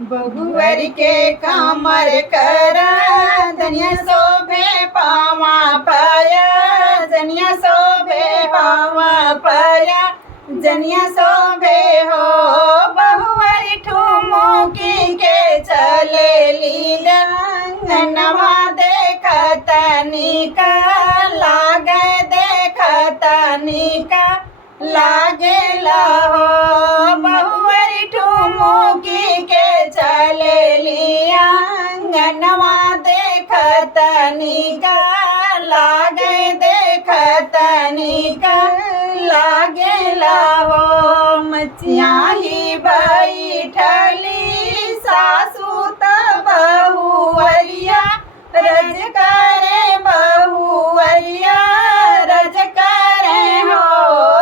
बहुवर के कमर कर धनिया शोभे पावा पाया, जनिया शोभे पावा पाया, जनिया शोभे हो। बहुवर ठुमुकी के चले लीला नवा देखत निका लागे, देखत निका लागे हो। बहुवर ठुमुकी के चले लिया नवा देखत निका लागे, देखत निका लागे हो। मचिया ही बैठली सासू त बहुवरिया रज करे, बहुवरिया रज करे हो।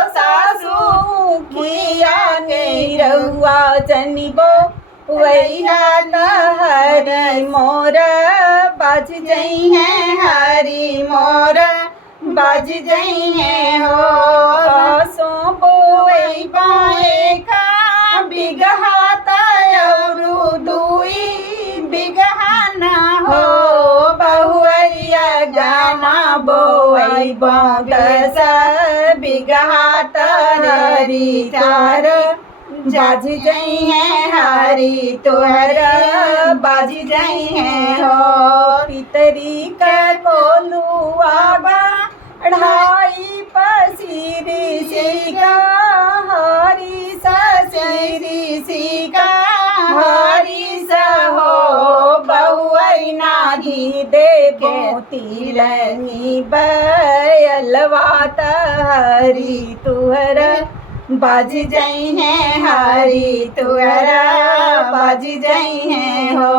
सासू किया के रहुआ जनिबो वैया हरी मोरा बाज जई है, हरी मोरा बाज जई है हो। सो बोई पाए का बिगहा तयरू दुई बिगहा न हो। बहुवरिया गाना बोई बस बिगहा तरी तार बाज जई है, हरी तोहर बाज जई है हो। पितरी का कोलुआ ढाई पसीरी सीगा, हरी ससीरी सीगा, हरी सहो। बहुवरी नाधी देबो तिलनी बयलवा हरी तुहर बाज जई है, हरी तुहरा बाज जई है हो।